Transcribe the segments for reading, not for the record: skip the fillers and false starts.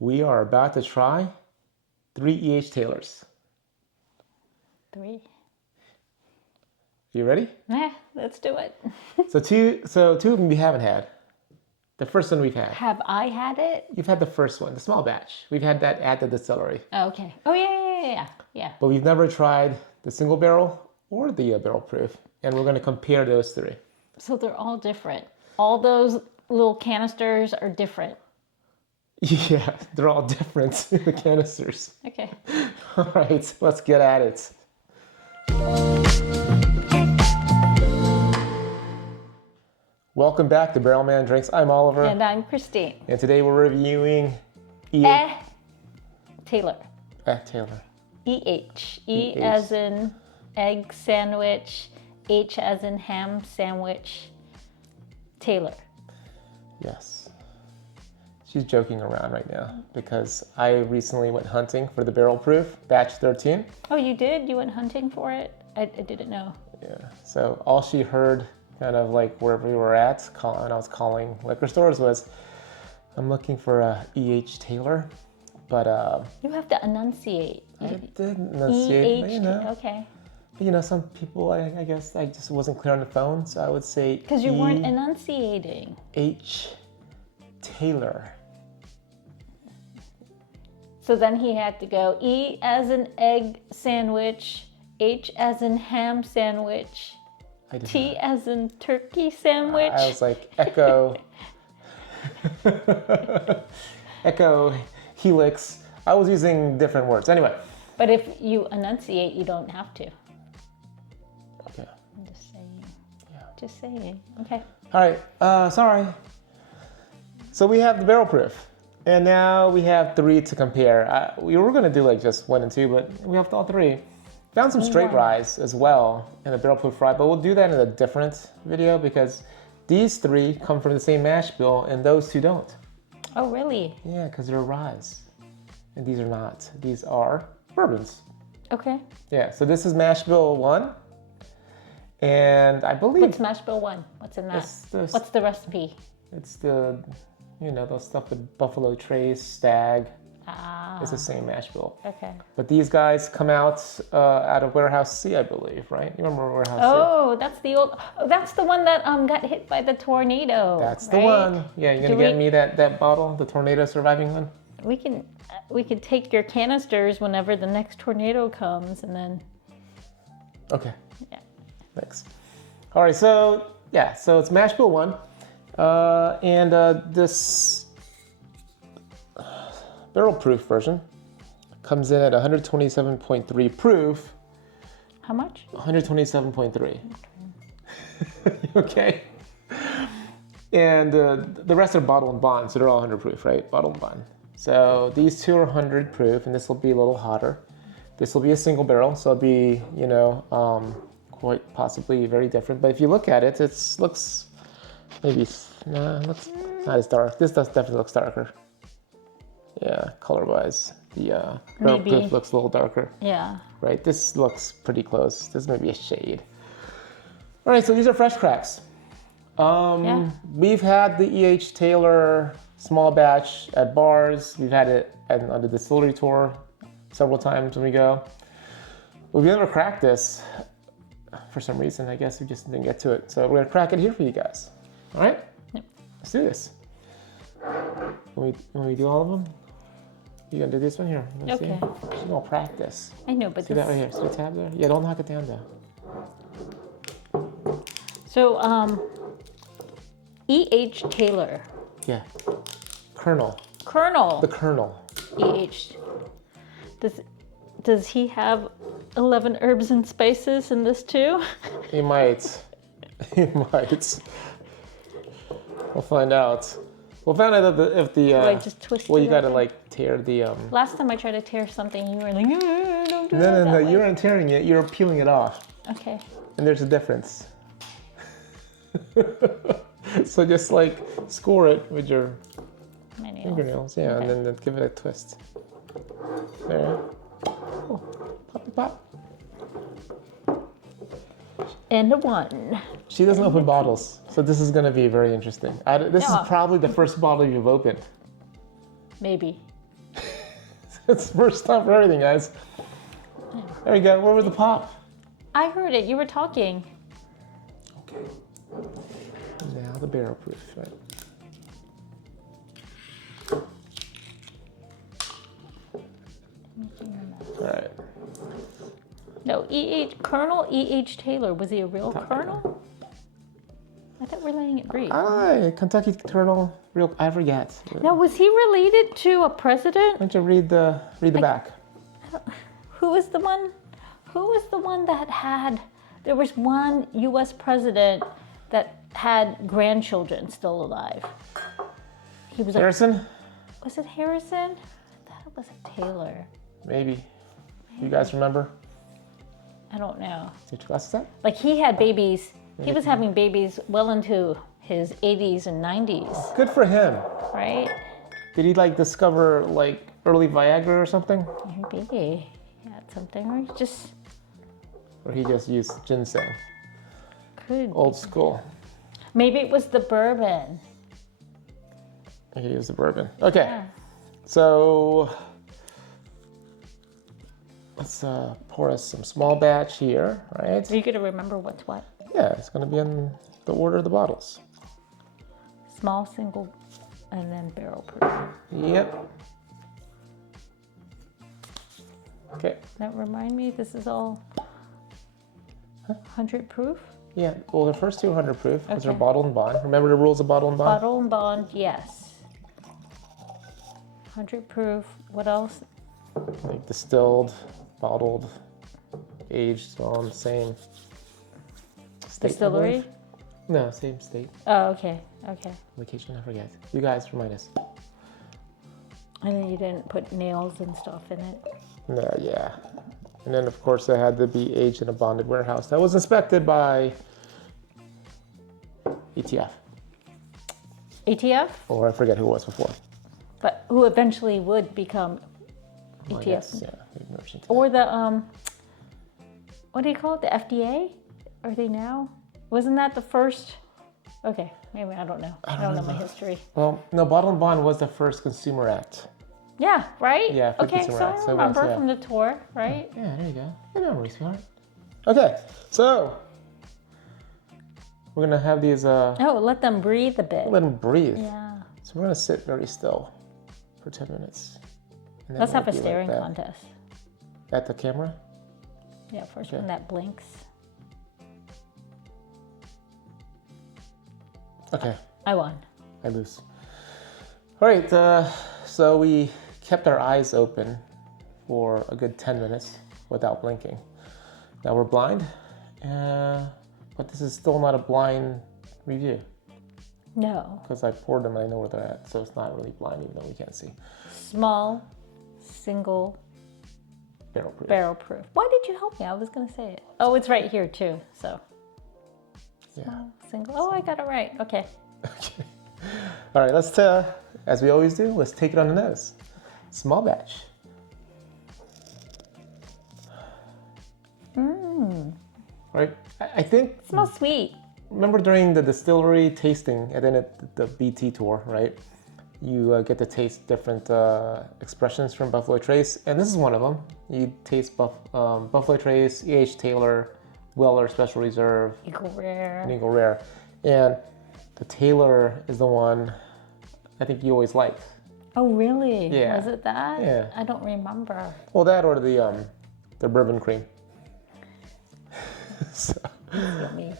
We are about to try 3 E.H. Taylors. 3. You ready? Yeah, let's do it. So two of them we haven't had. The first one we've had. Have I had it? You've had the first one, the small batch. We've had that at the distillery. Oh, okay. Oh, yeah. But we've never tried the single barrel or the barrel proof. And we're going to compare those 3. So they're all different. All those little canisters are different. Yeah, they're all different, the canisters. Okay. All right, let's get at it. Welcome back to Barrel Man Drinks. I'm Oliver. And I'm Christine. And today we're reviewing Taylor. Taylor. E-H. E E-H. as in egg sandwich. H as in ham sandwich. Taylor. Yes. She's joking around right now because I recently went hunting for the barrel proof, batch 13. Oh, you did? You went hunting for it? I didn't know. Yeah. So all she heard, kind of like wherever we were at, when I was calling liquor stores, was, I'm looking for a E.H. Taylor, but You have to enunciate. I did enunciate, but, E-H. Okay. some people, I guess I just wasn't clear on the phone, so I would say Because you weren't enunciating. E.H. Taylor. So then he had to go E as in egg sandwich, H as in ham sandwich, I did T not. as in turkey sandwich. I was like, echo, echo, helix. I was using different words. Anyway. But if you enunciate, you don't have to. Okay. I'm just saying. Yeah. Just saying. Okay. All right. Sorry. So we have the barrel proof. And now we have 3 to compare. We were going to do like just 1 and 2, but we have all 3. Found some straight ryes as well in the barrel proof rye, but we'll do that in a different video because these 3 come from the same mash bill and those 2 don't. Oh, really? Yeah, because they're ryes. And these are not. These are bourbons. Okay. Yeah, so this is mash bill 1. And I believe What's mash bill 1? What's in that? What's the recipe? it's the, those stuff with Buffalo Trace, Stag. Ah. It's the same mash bill. Okay. But these guys come out of Warehouse C, I believe, right? You remember Warehouse Oh, that's the old. Oh, that's the one that got hit by the tornado. C? That's the right? one. Yeah, you're gonna get me that bottle, the tornado surviving one? We can take your canisters whenever the next tornado comes, and then. Okay. Yeah. Thanks. All right, so it's mash bill 1. And this barrel proof version comes in at 127.3 proof. How much? 127.3. Okay. And the rest are bottle and bond, so they're all 100 proof, right? Bottle and bond. So these 2 are 100 proof, and this will be a little hotter. This will be a single barrel, so it'll be, quite possibly very different. But if you look at it, it looks maybe looks not as dark. This definitely looks darker. Yeah, color-wise, the barrel proof looks a little darker. Yeah. Right, this looks pretty close. This may be a shade. All right, so these are fresh cracks. We've had the E.H. Taylor small batch at bars. We've had it on the distillery tour several times when we go. We've never cracked this for some reason. I guess we just didn't get to it. So we're gonna crack it here for you guys. All right? Yep. Let's do this. When we do all of them? You gonna do this one here? Okay. She's gonna practice. I know, but See that right here? See the tab there? Yeah, don't knock it down though. So, E.H. Taylor. Yeah. Colonel. Colonel. The Colonel. E.H. Does he have 11 herbs and spices in this too? He might. He might. We'll find out. We'll find out if the. I just twist well, it you gotta open? like tear the. Last time I tried to tear something, you were like, no, don't do it No. that way." You aren't tearing it. You're peeling it off, Okay. and there's a difference. So just like score it with your My nails. fingernails, yeah, Okay. and then give it a twist. There. Oh, poppy pop. And a 1. She doesn't open bottles, so this is gonna be very interesting. This is Yeah. probably the first bottle you've opened. Maybe. It's first time for everything, guys. There you go. Where was the pop? I heard it. You were talking. Okay. Now the barrel proof, right? All right. No, Colonel E.H. Taylor. Was he a real colonel? I thought we're letting it breathe. Kentucky Colonel. Real. I forget. Now, was he related to a president? Why don't you read the back? Who was the one? Who was the one that had? There was one U.S. president that had grandchildren still alive. He was Harrison? Was it Harrison? I thought it was a Taylor. Maybe. You guys remember? I don't know. Did you glasses that? Like he had babies. He was having babies well into his 80s and 90s, Good for him. right? Did he like discover like early Viagra or something? Maybe he had something, or he just Or he just used ginseng? could. Old school. Maybe it was the bourbon. He used the bourbon. Okay. Yeah. So let's pour us some small batch here, right? Are you gonna remember what's what? Yeah, it's gonna be in the order of the bottles. Small, single, and then barrel proof. Yep. Okay. That remind me, this is all 100 proof? Yeah. Well, the first 200 proof because they're Okay. bottled and bond. Remember the rules of bottled and bond? Bottle and bond, yes. 100 proof. What else? Like distilled, bottled, aged, all in the same state. I Distillery? believe. No, same state. Oh, okay, okay. Location, I forget. You guys remind us. And then you didn't put nails and stuff in it. No, yeah. And then, of course, it had to be aged in a bonded warehouse that was inspected by ETF. ETF, Or I forget who it was before. but who eventually would become Well, I ETF. guess, yeah, we merged into Or the, what do you call it? The FDA? Are they now? Wasn't that the first? Okay, maybe, I don't know. I don't know my history. that. Well, no, Bottled and Bond was the first Consumer Act. Yeah, right? Yeah, for okay, Consumer so Act, I so it was, remember yeah. from the tour, right? Yeah, there you go. Good memory, sweetheart. Okay, so we're gonna have these. Oh, let them breathe a bit. Let them breathe. Yeah. So we're gonna sit very still for 10 minutes. And then Let's we'll have a be like staring that. contest. At the camera? Yeah, first Okay. one that blinks. Okay, I won. I lose. All right, so we kept our eyes open for a good 10 minutes without blinking. Now we're blind, but this is still not a blind review No. because I poured them and I know where they're at, so it's not really blind even though we can't see. Small, single, Barrel proof. barrel proof. Why did you help me? I was going to say it. Oh, it's right here too. So, Yeah. small, single. Oh, I got it right. Okay. Okay. All right, let's, as we always do, let's take it on the nose. Small batch. Right? I think, smells sweet. remember during the distillery tasting and then at the BT tour, right? You get to taste different expressions from Buffalo Trace, and this is one of them. You taste Buffalo Trace, E.H. Taylor, Weller Special Reserve, Eagle Rare. and Eagle Rare. And the Taylor is the one I think you always liked. Oh, really? Yeah. Was it that? Yeah. I don't remember. Well, that or the bourbon cream. So, Yummy.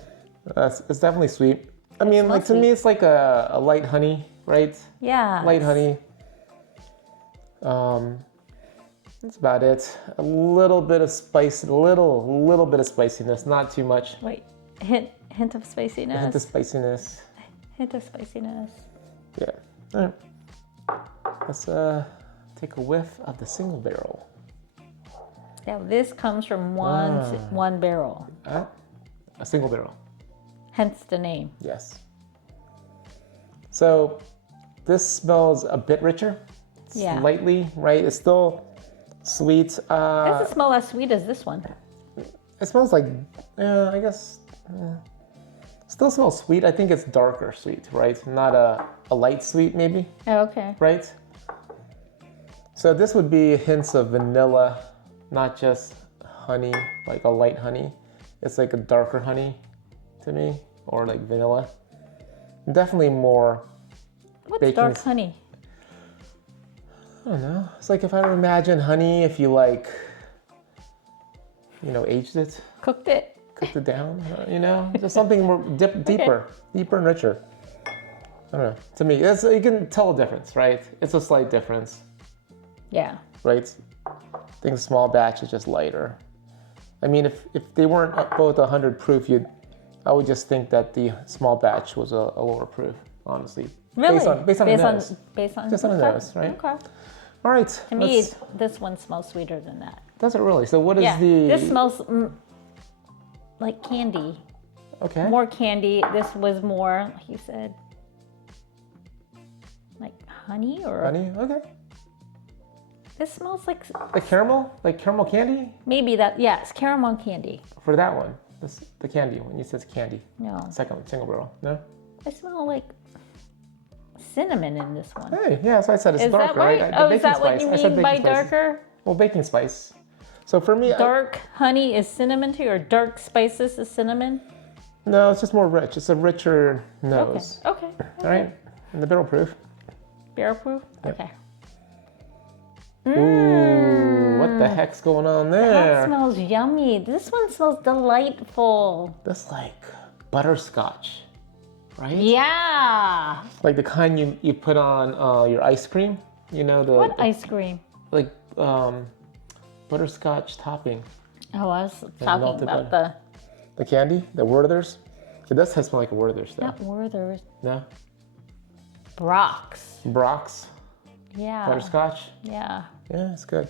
it's definitely sweet. I mean, like to smells me, it's like a light honey, right? Yeah. Light honey. That's about it. A little bit of spice, a little bit of spiciness, not too much. Wait, hint of spiciness. Hint of spiciness. Hint of spiciness. Yeah. All right. Let's take a whiff of the single barrel. Now this comes from one barrel, A single barrel. hence the name. Yes. So this smells a bit richer. Yeah. Slightly, right? It's still sweet. Doesn't smell as sweet as this one. It smells like, I guess, still smells sweet. I think it's darker sweet, right? Not a light sweet, maybe, Oh, okay. right? So this would be hints of vanilla, not just honey, like a light honey. It's like a darker honey to me, or like vanilla. Definitely more. What's Baking dark is- honey? I don't know. It's like if I imagine honey, if you like, aged it, Cooked it? cooked it down, just something more deeper and richer. I don't know. To me, you can tell a difference, right? It's a slight difference, Yeah. right? I think small batch is just lighter. I mean, if they weren't both 100 proof, I would just think that the small batch was a lower proof, honestly. Really? Based on the nose. Based on Just on the okay. nose, right? Okay. All right. To me, this one smells sweeter than that. Does it really? So what is Yeah. the? This smells like candy. Okay. More candy. This was more, like you said, like honey or Honey. Okay. this smells like Like caramel candy maybe that. Yeah, it's caramel candy. for that one. The candy one. You said it's candy. No, Second one, single barrel. No. I smell like cinnamon in this one. Hey, yeah. So I said it's Is dark, that right? right? Oh, The is that baking what spice. you I said mean by baking spice. darker? Well, baking spice. So for me, Dark honey is cinnamon to you, or dark spices is cinnamon? no, it's just more rich. It's a richer Okay. nose. Okay. All right. And the barrel proof. Barrel proof? Yep. Okay. Ooh, what the heck's going on That there? smells yummy. This one smells delightful. That's like butterscotch, right? Yeah. Like the kind you put on your ice cream. What ice cream? like butterscotch topping. Oh, I was talking melted about The candy, the Werther's. It does smell like a Werther's though. not Werther's. No? Brock's. Brock's Yeah. butterscotch. Yeah. Yeah, it's good.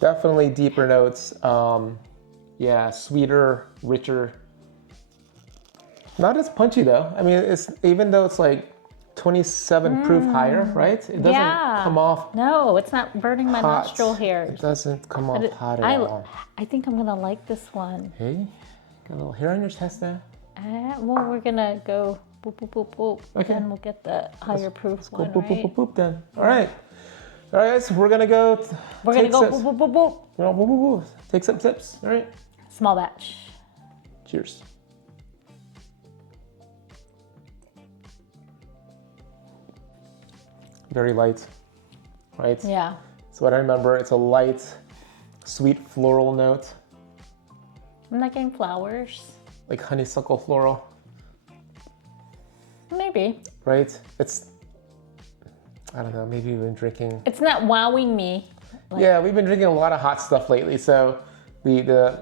Definitely deeper notes. Yeah, sweeter, richer. Not as punchy though. I mean, it's even though it's like 27 proof higher, right? It doesn't Yeah. come off No, it's not burning my hot. nostril It hairs. doesn't come off hot at all. I think I'm gonna like this one. Hey, got a little hair on your chest there. Well, we're gonna go boop boop boop boop. Okay. Then we'll get the higher proof Go one, boop, boop, right? boop, boop then. All right. All right, guys, we're gonna go. We're gonna take go sips. boop boop boop boop. We're gonna boop, boop, boop. Take some sips. All right. Small batch. Cheers. Very light, right? Yeah. So what I remember, it's a light, sweet floral note, I'm not getting flowers. like honeysuckle floral, Maybe. right? I don't know, maybe we've been drinking. It's not wowing me. Yeah, we've been drinking a lot of hot stuff lately. So the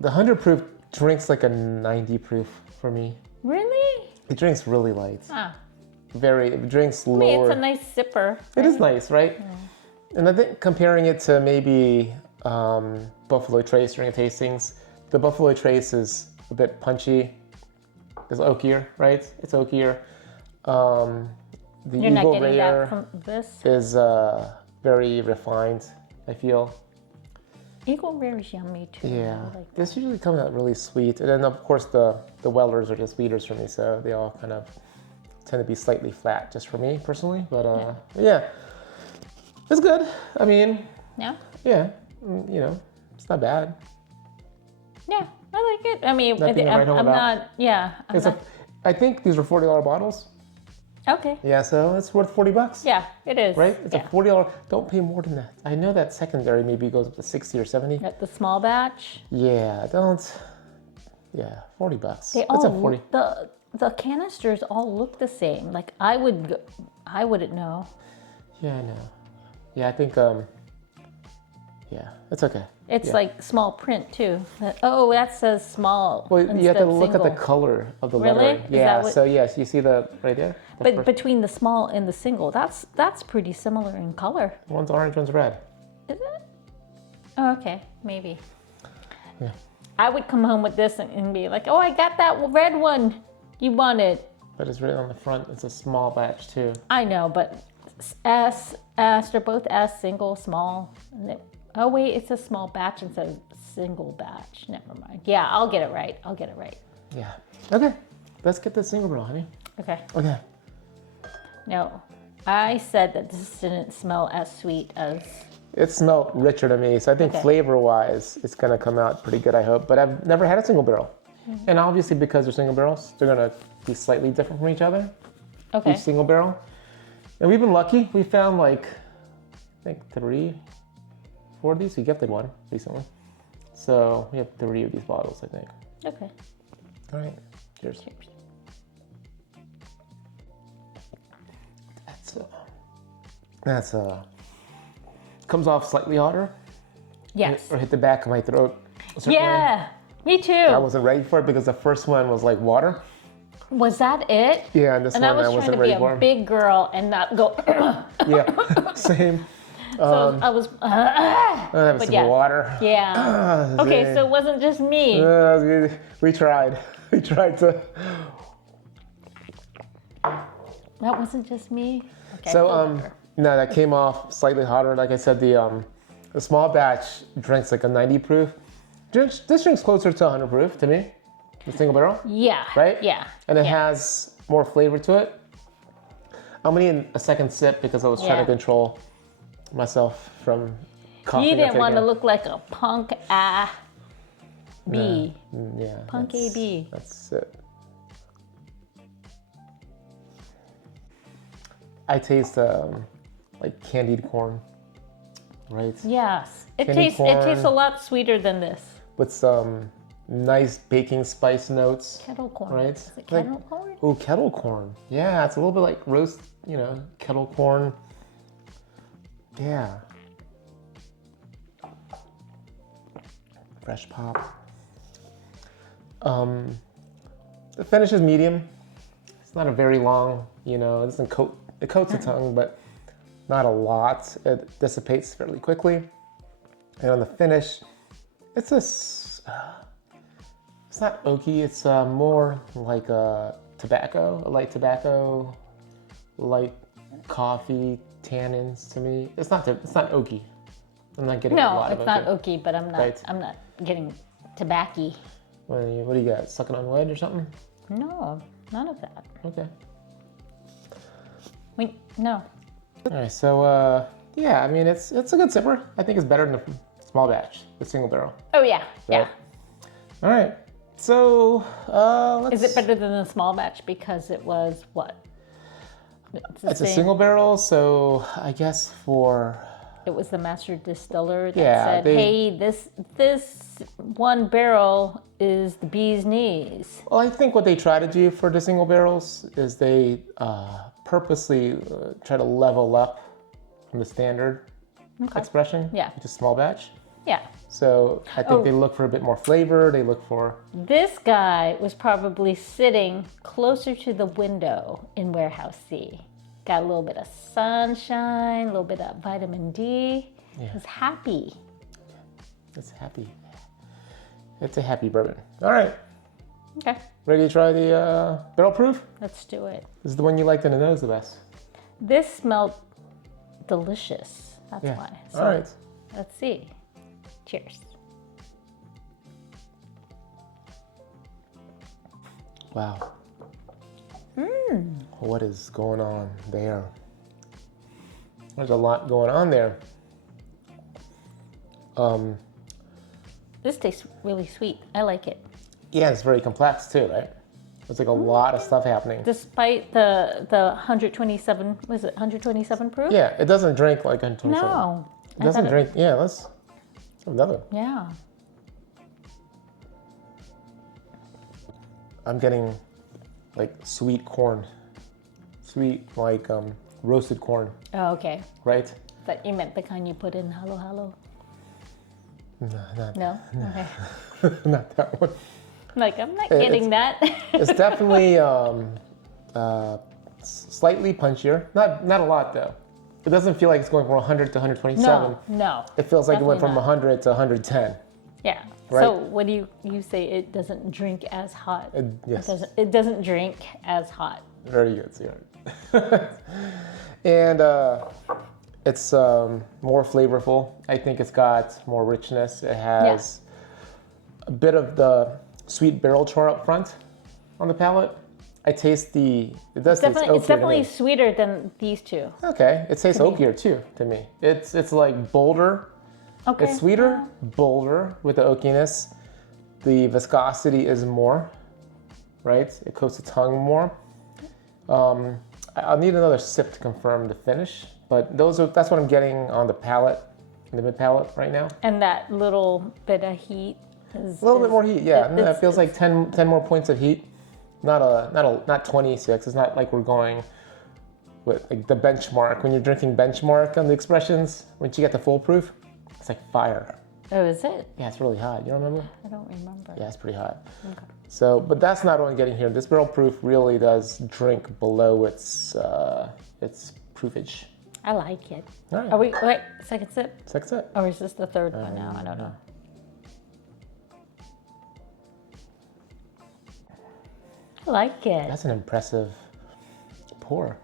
100 proof drinks like a 90 proof for me. Really? It drinks really light. Ah. It drinks I mean, lower. it's a nice sipper. It is nice, right? And I think comparing it to maybe Buffalo Trace during tastings, the Buffalo Trace is a bit punchy. It's oakier, right? It's oakier. The You're not Eagle getting Rare that from this? is very refined, I feel. Eagle Rare is yummy too. Yeah. I like This usually comes out really sweet. And then, of course, the Wellers are just leaders for me, so they all kind of tend to be slightly flat just for me personally. But yeah, it's good. I mean, Yeah? yeah, it's not bad. Yeah, I like it. I mean, Nothing to write home I'm about. not, yeah. I'm It's not, I think these are $40 bottles. okay. Yeah, so it's worth $40. Yeah, it is. Right? It's yeah. a $40. Don't pay more than that. I know that secondary maybe goes up to 60 or 70. Got the small batch. Yeah, don't. Yeah, $40. They It's all a 40. the canisters all look the same. Like I wouldn't know. Yeah, I know. Yeah, I think yeah, it's okay. It's Yeah. like small print too. That says small. Well, you have instead to of look at the single. color of the Really? lettering. Is Yeah, that what- so yes, you see the right there? The But first- between the small and the single, that's pretty similar in color. one's orange, one's red. Is it? Oh, okay, maybe. Yeah. I would come home with this and be like, "Oh, I got that red one. You want it?" But it's written on the front. It's a small batch too. I know, but S, they're both S, single, small. Oh wait, it's a small batch instead of single batch. Never mind. Yeah, I'll get it right. Yeah. Okay. Let's get the single barrel, honey. Okay. Okay. No. I said that this didn't smell as sweet as. It smelled richer to me, so I think Okay. flavor-wise, it's gonna come out pretty good, I hope. But I've never had a single barrel. And obviously because they're single barrels, they're gonna be slightly different from each other, Okay. each single barrel. And we've been lucky. We found like, I think 3, 4 of these. We gifted one recently. So we have 3 of these bottles, I think. Okay. All right, cheers. Cheers. That's comes off slightly hotter. Yes. Or hit the back of my throat. a certain way. Yeah. Me too. I wasn't ready for it because the first one was like water. Was that it? Yeah, and this And one I was trying wasn't to be ready a for. big girl and not go. Yeah, same. So I was. I have But some yeah. Yeah. Yeah. Okay, so it wasn't just me. We tried. We tried to. That wasn't just me. Okay. I So feel better. no, that came off slightly hotter. Like I said, the small batch drinks like a 90 proof. This drinks closer to 100 proof to me. The single barrel, Yeah. right? Yeah. And it yeah. has more flavor to it. I'm gonna need a second sip because I was trying Yeah. to control myself from coughing. You didn't and want to taking- look like a punk B. Yeah. Punk that's- AB. That's it. I taste like candied corn, right? Yes. It Candy tastes. It tastes a corn. lot sweeter than this. With some nice baking spice notes. Kettle corn. Right. Is it Like- kettle corn? Ooh, kettle corn. Yeah, it's a little bit like roast, kettle corn. Yeah. Fresh pop. The finish is medium. It's not a very long, it doesn't coat, it coats the tongue, but not a lot. It dissipates fairly quickly. And on the finish, it's it's not oaky, it's more like a light tobacco, light coffee, tannins to me. It's not oaky. I'm not getting a No, lot of it's not oaky. oaky, but I'm not. Right. I'm not getting tobacco. What do you got? Sucking on wood or something? No, none of that. Okay. No. All right, so yeah, I mean it's a good sipper. I think it's better than the small batch, the single barrel. Oh yeah, yeah. Right. All right, so let's. Is it better than the small batch because it was what? the It's a same- single barrel, so I guess for It was the master distiller that Yeah, said, "Hey, this one barrel is the bee's knees." well, I think what they try to do for the single barrels is they purposely try to level up from the standard expression, Yeah. which is small batch. Yeah. So I think they look for a bit more flavor. They look for This guy was probably sitting closer to the window in Warehouse C. Got a little bit of sunshine, a little bit of vitamin D. Yeah. He's happy. it's happy. It's a happy bourbon. All right, Okay, ready to try the barrel proof? let's do it. This is the one you liked in the nose the best. This smelled delicious. That's Yeah. why. All right. Let's see. Cheers. Wow. What is going on there? There's a lot going on there. This tastes really sweet. I like it. Yeah, it's very complex too, right? There's like a lot of stuff happening. Despite the 127, was it 127 proof? Yeah, it doesn't drink like 127. No. It doesn't drink. Yeah, let's have another. Yeah. I'm getting like sweet corn. Sweet, like roasted corn, Oh, okay. right? But you meant the kind you put in halo halo? No, not, No? Okay. not that one. Like, I'm not getting that. It's definitely slightly punchier. Not a lot though. It doesn't feel like it's going from 100 to 127. No. It feels like it went from Definitely 100 to 110. Yeah. Right. So what do you say it doesn't drink as hot? Yes. It doesn't drink as hot. Very good, Sierra. And it's more flavorful. I think it's got more richness. It has a bit of the sweet barrel char up front on the palate. I taste the. It does taste oakier It's definitely to me. sweeter than these two. Okay, it tastes oakier too to me. It's like bolder. Okay. It's sweeter, bolder with the oakiness. The viscosity is more, right? It coats the tongue more. I'll need another sip to confirm the finish, but that's what I'm getting on the palate, the mid palate right now. And that little bit of heat is A little bit more heat, yeah. It feels like it's- 10 more points of heat. Not 26. It's not like we're going with like the benchmark. When you're drinking benchmark on the expressions, once you get the full proof, it's like fire. Oh, is it? Yeah, it's really hot. You don't remember? I don't remember. Yeah, it's pretty hot. Okay. So, but that's not what I'm getting here. This barrel proof really does drink below its proofage. I like it. All right. Are we, wait, second sip? Second sip. Or is this the third one now? I don't know. I like it. That's an impressive pour.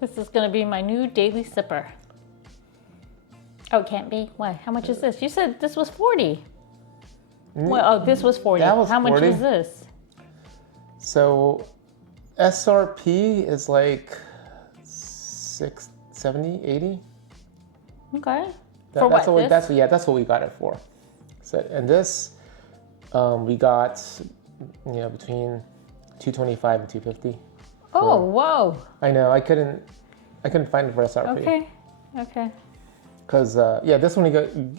This is going to be my new daily sipper. Oh, it can't be? Why? How much is this? You said this was 40. Well, oh, this was 40. That was How much 40. was this? So, SRP is like 70, 80. Okay. That- For that's what? what This? that's what we got it for. So, and this we got between 225 and 250. Oh, whoa. I know I couldn't find it for SRP. Okay. Okay. Because this one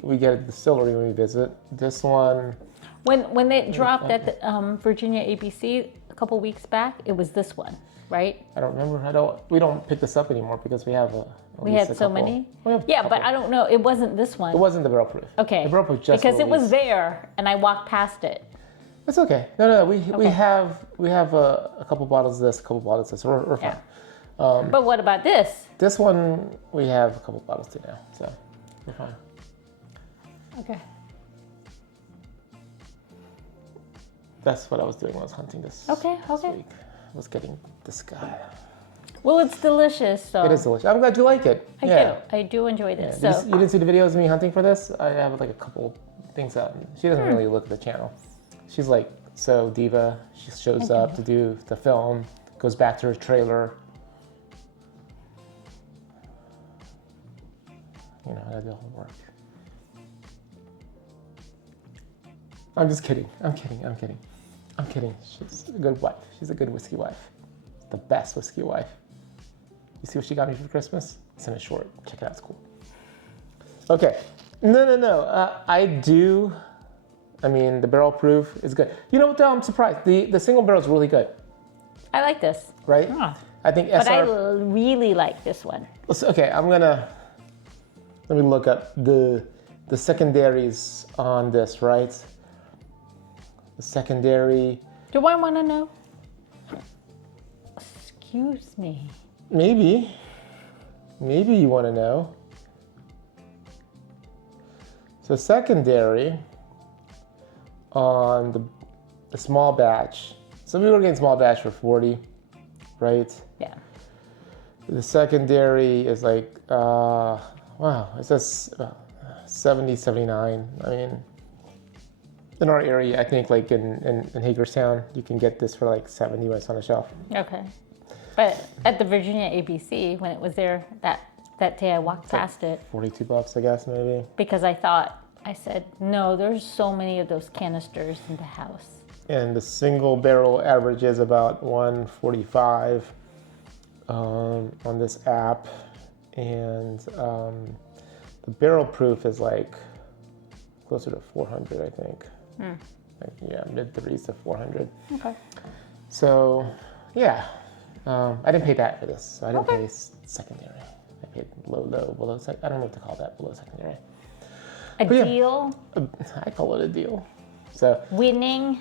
we get at the distillery when we visit. This one, When it dropped at the Virginia ABC a couple weeks back, it was this one, right? I don't remember. We don't pick this up anymore because we have We had so many. We have a Yeah, but couple. I don't know. It wasn't this one. It wasn't the barrel proof. Okay. The barrel proof just because it was released. there and I walked past it. It's okay. No. We Okay. have a couple bottles of this, a couple bottles of this. We're fine. Yeah. But what about this? This one we have a couple bottles too now, so we're fine. Okay. That's what I was doing when I was hunting this. Okay, this okay. week. I was getting this guy. Well, it's delicious. So It is delicious. I'm glad you like it. I yeah. do. I do enjoy this. You So didn't see the videos of me hunting for this? I have like a couple things out. She doesn't really look at the channel. She's like so diva. She shows up to do the film, goes back to her trailer. You know how to do all the work. I'm just kidding. I'm kidding. She's a good wife. She's a good whiskey wife. The best whiskey wife. You see what she got me for Christmas? It's in a short. Check it out. It's cool. Okay. No. I do. I mean, the barrel proof is good. You know what, though? I'm surprised. The single barrel is really good, I like this. right? Ah. I think But I SR. really like this one. Okay, let me look up the secondaries on this, right? The secondary, Do I want to know? Excuse me. maybe you want to know. So secondary on the small batch. So we were getting small batch for 40, right? Yeah. The secondary is like, wow, it says 70, 79. I mean, in our area, I think like in Hagerstown, you can get this for like 70 when it's on the shelf. Okay. But at the Virginia ABC, when it was there that day, I walked past it $42, I guess, maybe. because I said, no, there's so many of those canisters in the house. And the single barrel average is about 145 on this app. And the barrel proof is like closer to 400, I think. Like, yeah, mid 3s to 400. Okay. So, yeah, I didn't pay that for this. So I didn't pay secondary. I paid below. I don't know what to call that, below secondary. A But yeah. deal, I call it a deal. So winning.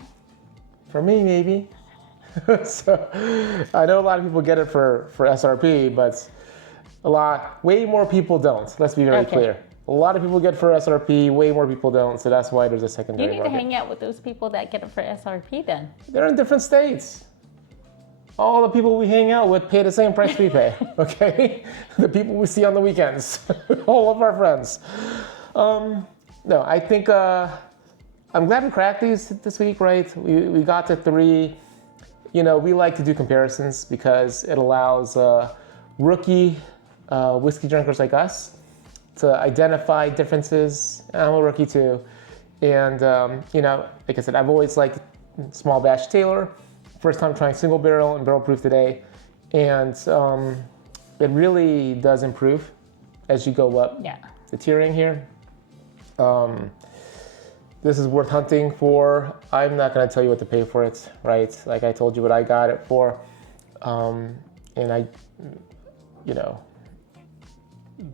for me, maybe. So I know a lot of people get it for SRP, but way more people don't. Let's be very Okay. clear. A lot of people get for SRP, way more people don't. So that's why there's a You secondary need to market. hang out with those people that get it for SRP then. They're in different states. All the people we hang out with pay the same price we pay, okay? The people we see on the weekends, all of our friends. No, I think I'm glad we cracked these this week, right? We got to 3. we like to do comparisons because it allows rookie whiskey drinkers like us to identify differences. I'm a rookie too. And, like I said, I've always liked small batch Taylor. First time trying single barrel and barrel proof today. And it really does improve as you go up the tiering here. This is worth hunting for. I'm not going to tell you what to pay for it, right? Like I told you what I got it for. And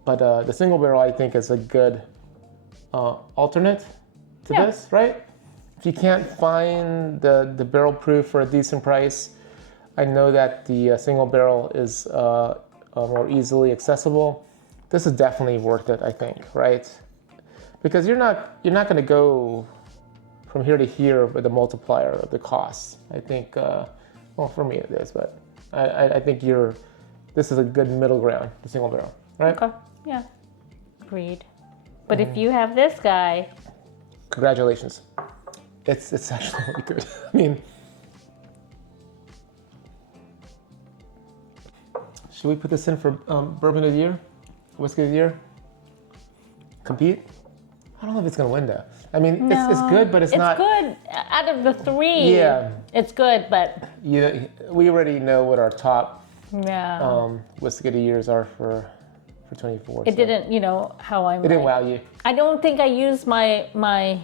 but the single barrel I think is a good alternate to this, right? If you can't find the barrel proof for a decent price, I know that the single barrel is more easily accessible. This is definitely worth it, I think, right? Because you're not going to go from here to here with a multiplier of the cost. I think, for me it is, but I think this is a good middle ground, the single barrel, right? Okay. Yeah. Agreed. But if you have this guy, congratulations. It's actually really good. I mean, should we put this in for bourbon of the year, whiskey of the year? Compete? I don't know if it's gonna win though. I mean, it's good, but it's not. It's good. Out of the three, it's good, but we already know what our top whiskey of the years are for 24. It didn't, how I'm. It didn't wow you. I don't think I used my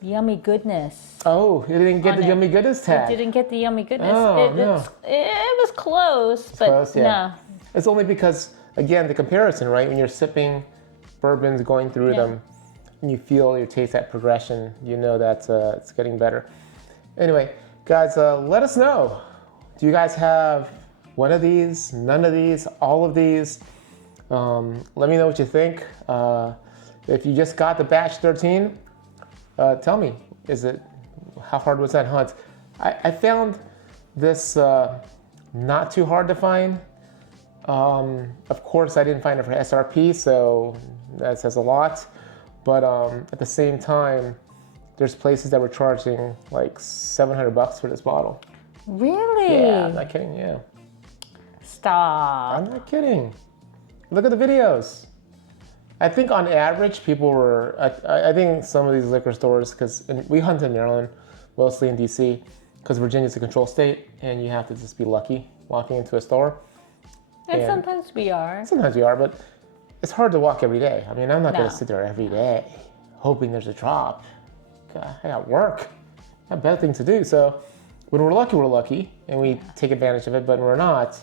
yummy goodness. Oh, it didn't get the yummy goodness tag. It didn't get the yummy goodness. Oh, it was close, but close, no. It's only because, again, the comparison, right? When you're sipping bourbons, going through them, and you feel your taste, that progression, you know that it's getting better. Anyway, guys, let us know. Do you guys have one of these, none of these, all of these? Let me know what you think. If you just got the batch 13, tell me, how hard was that hunt? I found this not too hard to find. Of course, I didn't find it for SRP, so that says a lot. But at the same time, there's places that were charging like $700 for this bottle. Really? Yeah, I'm not kidding, yeah. Stop. I'm not kidding. Look at the videos. I think on average, people were, I think some of these liquor stores, because we hunt in Maryland, mostly in DC, because Virginia's a control state, and you have to just be lucky walking into a store. And sometimes we are. Sometimes we are, but it's hard to walk every day. I mean, I'm not going to sit there every day hoping there's a drop. God, I got work. I have better things to do. So when we're lucky, and we take advantage of it, but when we're not,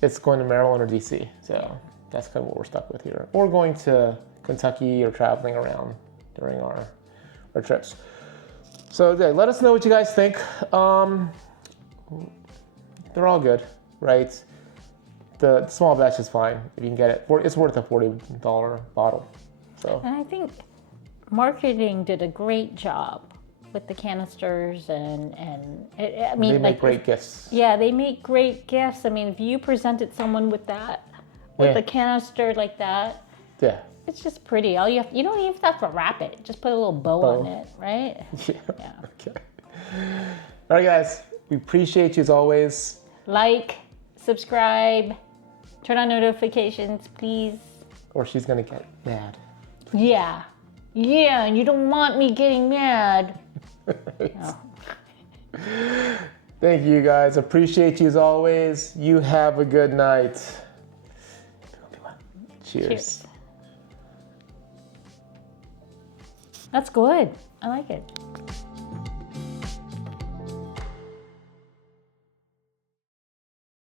it's going to Maryland or DC. So that's kind of what we're stuck with here. Or going to Kentucky or traveling around during our trips. So let us know what you guys think. They're all good, right? The small batch is fine if you can get it. It's worth a $40 bottle. So. And I think marketing did a great job with the canisters and I mean, they make great gifts. Yeah, they make great gifts. I mean, if you presented someone with that, with a canister like that, it's just pretty. You don't even have to wrap it. Just put a little bow on it, right? Yeah. Okay. All right, guys. We appreciate you as always. Like, subscribe, turn on notifications, please. Or she's gonna get mad. Yeah, and you don't want me getting mad. No. Thank you, guys. Appreciate you as always. You have a good night. Cheers. That's good. I like it.